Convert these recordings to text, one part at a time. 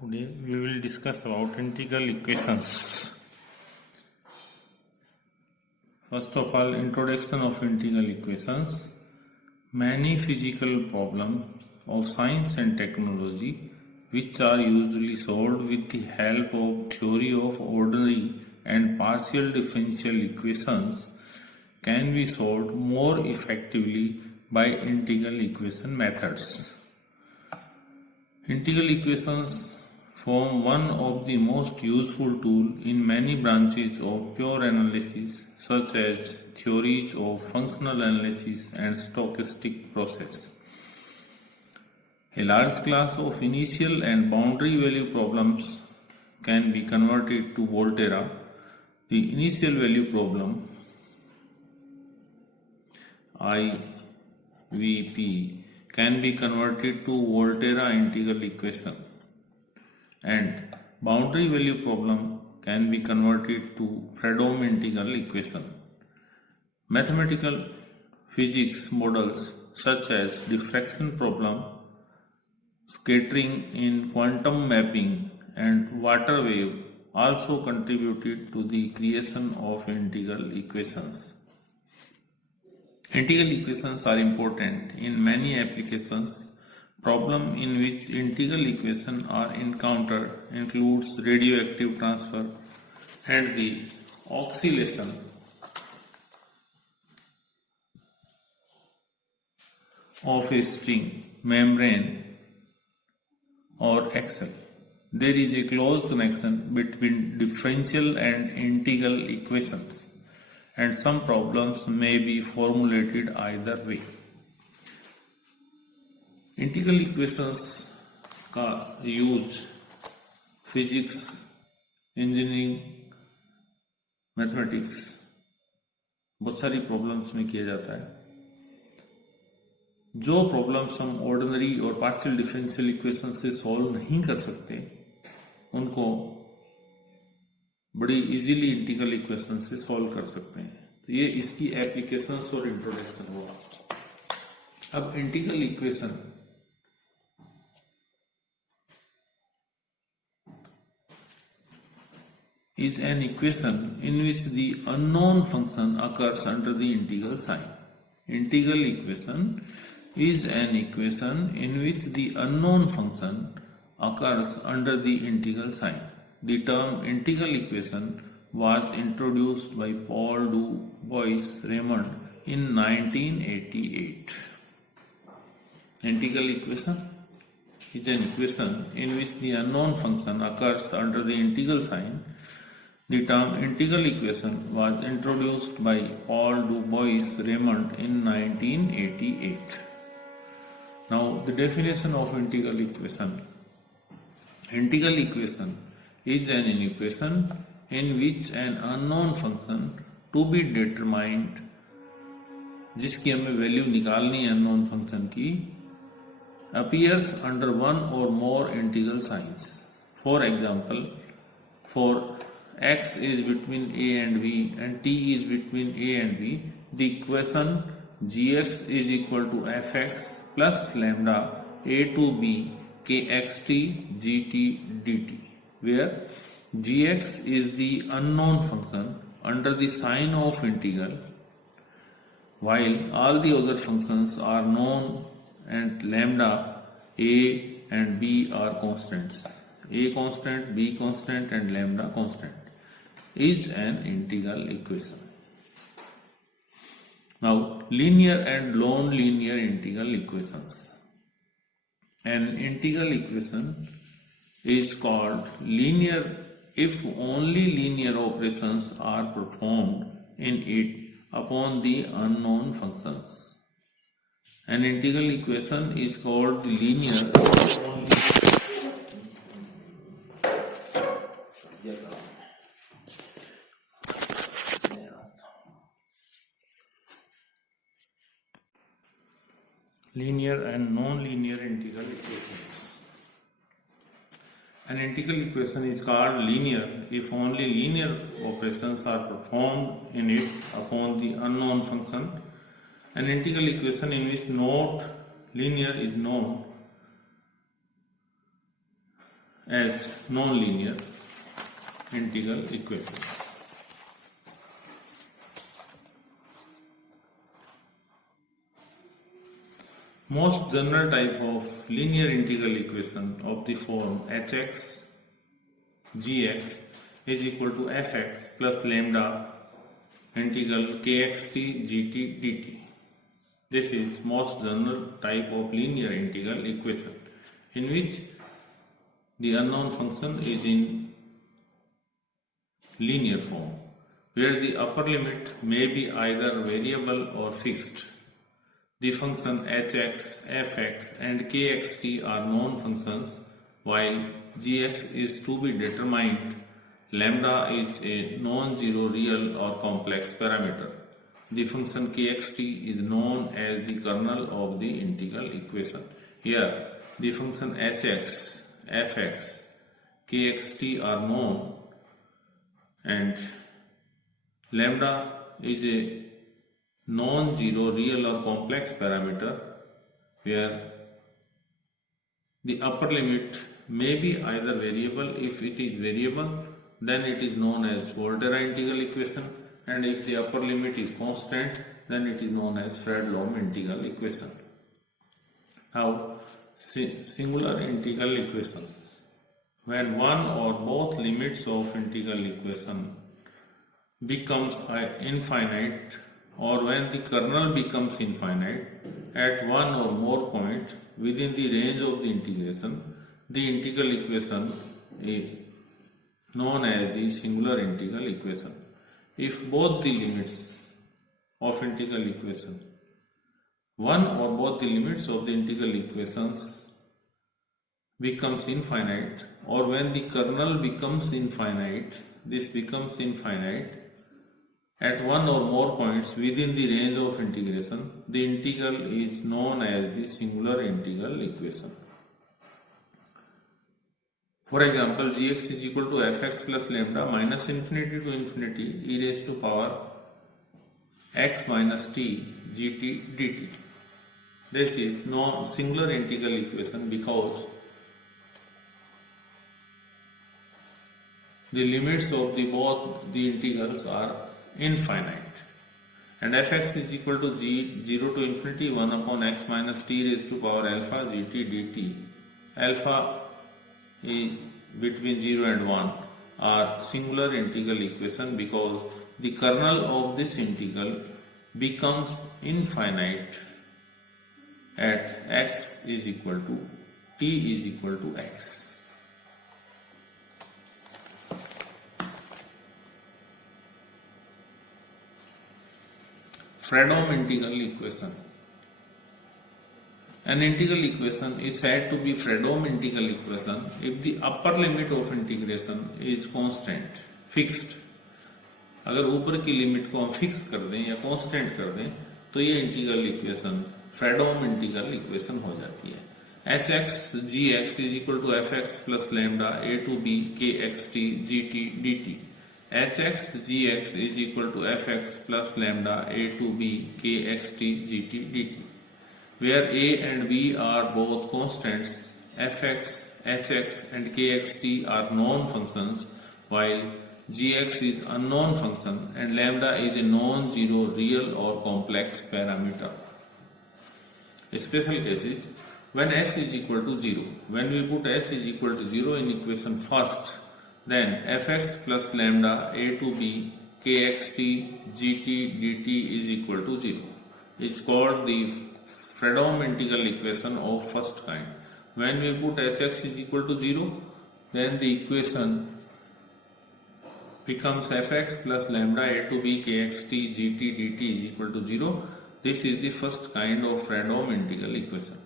Today we will discuss about integral equations. First of all, introduction of integral equations. Many physical problems of science and technology which are usually solved with the help of theory of ordinary and partial differential equations can be solved more effectively by integral equation methods. Integral equations form one of the most useful tools in many branches of pure analysis, such as theories of functional analysis and stochastic process. A large class of initial and boundary value problems can be converted to Volterra. The initial value problem IVP can be converted to Volterra integral equation, and boundary value problem can be converted to Fredholm integral equation. Mathematical physics models such as diffraction problem, scattering in quantum mapping, and water wave also contributed to the creation of integral equations. Integral equations are important in many applications. Problem in which integral equations are encountered includes radioactive transfer and the oscillation of a string, membrane or axle. There is a close connection between differential and integral equations, and some problems may be formulated either way. Integral equations का use physics, engineering, mathematics बहुत सारी problems में किया जाता है. जो problems हम ordinary और पार्शियल डिफरेंशियल इक्वेशन से सॉल्व नहीं कर सकते उनको बड़ी इजीली इंटीग्रल इक्वेशन से सॉल्व कर सकते हैं. तो ये इसकी एप्लीकेशंस और इंट्रोडक्शन हुआ. अब integral equation is an equation in which the unknown function occurs under the integral sign. Integral equation is an equation in which the unknown function occurs under the integral sign. The term integral equation was introduced by Paul Du Bois-Reymond in 1988. Integral equation is an equation in which the unknown function occurs under the integral sign. The term integral equation was introduced by Paul Du Bois-Reymond in 1988. Now, the definition of integral equation. Integral equation is an equation in which an unknown function to be determined, जिसकी हमें value निकालनी है unknown function की, appears under one or more integral signs. For example, for x is between a and b and t is between a and b, the equation gx is equal to fx plus lambda a to b kxt gt dt, where gx is the unknown function under the sign of integral, while all the other functions are known and lambda a and b are constants. A constant, b constant and lambda constant is an integral equation. Now, linear and non-linear integral equations. An integral equation is called linear if only linear operations are performed in it upon the unknown functions. An integral equation is called linear if only linear and non-linear integral equations. An integral equation is called linear if only linear operations are performed in it upon the unknown function. An integral equation in which not linear is known as non-linear integral equation. Most general type of linear integral equation of the form hx gx is equal to fx plus lambda integral kxt gt dt. This is most general type of linear integral equation in which the unknown function is in linear form, where the upper limit may be either variable or fixed. The function hx, fx and kxt are known functions, while gx is to be determined. Lambda is a non-zero real or complex parameter. The function kxt is known as the kernel of the integral equation. Here, the function hx, fx, kxt are known, and lambda is a non-zero real or complex parameter where the upper limit may be either variable. If it is variable, then it is known as Volterra integral equation, and if the upper limit is constant, then it is known as Fredholm integral equation. Now, singular integral equations. When one or both limits of integral equation becomes infinite, or when the kernel becomes infinite at one or more points within the range of the integration, the integral equation is known as the singular integral equation. If both the limits of integral equation, one or both the limits of the integral equations becomes infinite, or when the kernel becomes infinite, this becomes infinite at one or more points within the range of integration, the integral is known as the singular integral equation. For example, gx is equal to fx plus lambda minus infinity to infinity e raised to power x minus t gt dt. This is singular integral equation because the limits of both the integrals are infinite, and fx is equal to 0 to infinity 1 upon x minus t raised to power alpha gt dt. Alpha is between 0 and 1 are singular integral equation because the kernel of this integral becomes infinite at x is equal to t is equal to x. Fredholm integral equation. An integral equation is said to be Fredholm integral equation if the upper limit of integration is constant, fixed. अगर ऊपर की limit को हम fix कर दें या constant कर दें तो ये integral equation Fredholm integral equation हो जाती है. hx gx is equal to fx plus lambda a to b kxt gt dt. hx gx is equal to fx plus lambda a to b kxt gt dt, where a and b are both constants. Fx, hx and kxt are known functions, while gx is unknown function and lambda is a non-zero real or complex parameter. Special cases: when h is equal to 0. When we put h is equal to 0 in equation first, then fx plus lambda a to b kxt gt dt is equal to 0. It's called the Fredholm integral equation of first kind. When we put hx is equal to 0, then the equation becomes fx plus lambda a to b kxt gt dt is equal to 0. This is the first kind of Fredholm integral equation.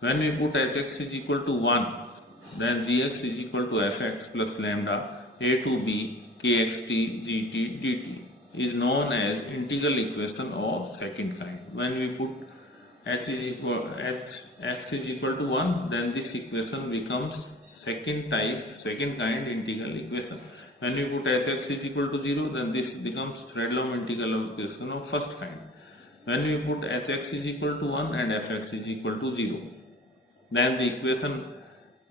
When we put hx is equal to 1, then gx is equal to fx plus lambda a to b kxt gt dt is known as integral equation of second kind. When we put x is equal to 1, then this equation becomes second kind integral equation. When we put hx is equal to 0, then this becomes Fredholm integral equation of first kind. When we put hx is equal to 1 and fx is equal to 0, then the equation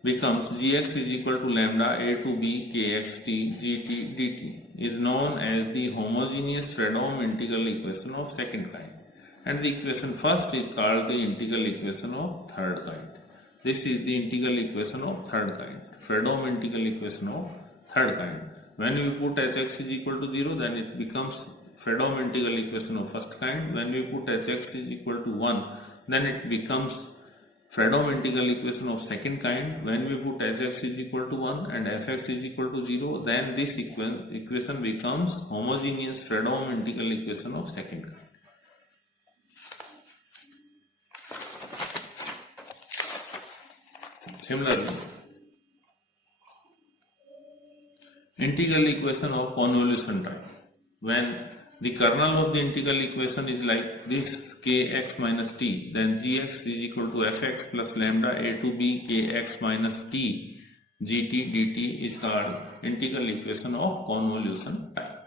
becomes gx is equal to lambda a to b kxt gt dt is known as the homogeneous Fredholm integral equation of second kind, and the equation first is called the integral equation of third kind. This is the integral equation of third kind, Fredholm integral equation of third kind. When we put hx is equal to 0, then it becomes Fredholm integral equation of first kind. When we put hx is equal to 1, then it becomes Fredholm integral equation of second kind. When we put hx is equal to 1 and fx is equal to 0, then this equation becomes homogeneous Fredholm integral equation of second kind. Similarly, integral equation of convolution type. When the kernel of the integral equation is like this, kx minus t, then gx is equal to fx plus lambda a to b kx minus t gt dt is called integral equation of convolution type.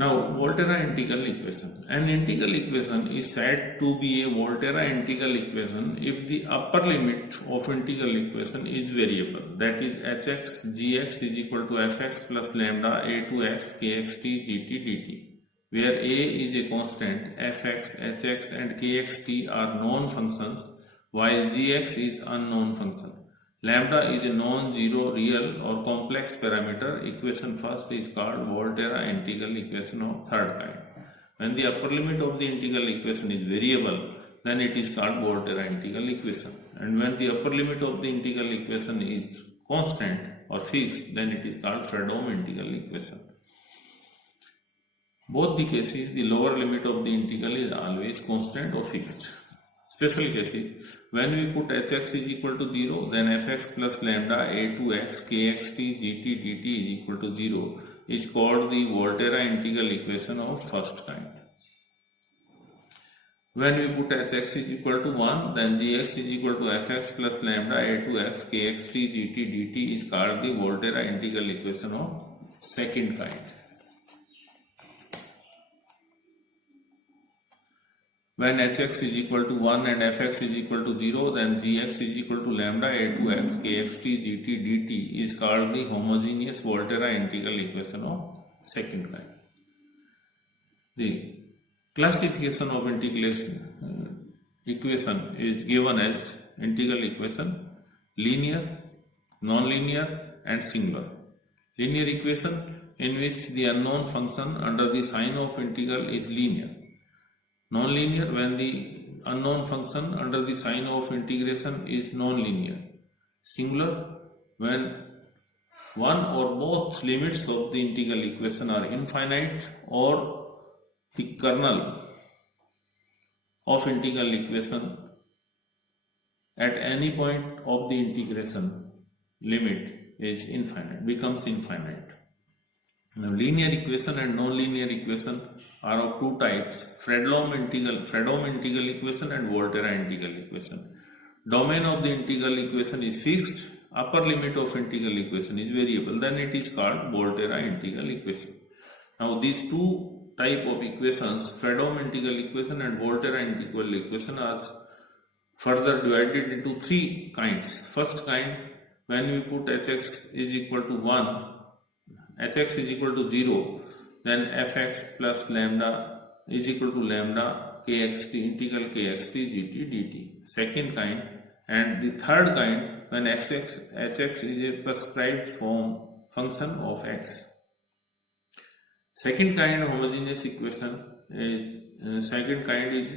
Now, Volterra integral equation. An integral equation is said to be a Volterra integral equation if the upper limit of integral equation is variable, that is hx gx is equal to fx plus lambda a to x kxt gt dt, where a is a constant, fx, hx and kxt are known functions, while gx is unknown function. Lambda is a non-zero real or complex parameter. Equation first is called Volterra integral equation of third kind. When the upper limit of the integral equation is variable, then it is called Volterra integral equation. And when the upper limit of the integral equation is constant or fixed, then it is called Fredholm integral equation. Both the cases, the lower limit of the integral is always constant or fixed. Special cases, when we put hx is equal to 0, then fx plus lambda a to x kxt gt dt is equal to 0 is called the Volterra integral equation of first kind. When we put hx is equal to 1, then gx is equal to fx plus lambda a to x kxt gt dt is called the Volterra integral equation of second kind. When hx is equal to 1 and fx is equal to 0, then gx is equal to lambda a to x kxt gt dt is called the homogeneous Volterra integral equation of second kind. The classification of integration equation is given as integral equation linear, non-linear and singular. Linear equation in which the unknown function under the sign of integral is linear. Non-linear when the unknown function under the sign of integration is non-linear. Singular when one or both limits of the integral equation are infinite or the kernel of integral equation at any point of the integration limit is infinite, becomes infinite. Now, linear equation and non-linear equation are of two types: Fredholm integral equation and Volterra integral equation. Domain of the integral equation is fixed, upper limit of integral equation is variable, then it is called Volterra integral equation. Now, these two type of equations, Fredholm integral equation and Volterra integral equation, are further divided into three kinds. First kind, when we put hx is equal to 1, hx is equal to 0, then fx plus lambda is equal to lambda kxt integral kxt gt dt. Second kind. And the third kind, when hx is a prescribed function of x. Second kind homogeneous equation is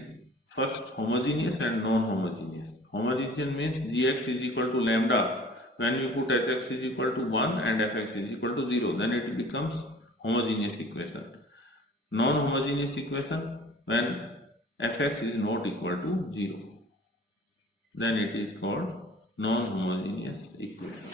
first homogeneous and non-homogeneous. Homogeneous means gx is equal to lambda. When we put hx is equal to 1 and fx is equal to 0, then it becomes homogeneous equation. Non-homogeneous equation when fx is not equal to 0, then it is called non-homogeneous equation.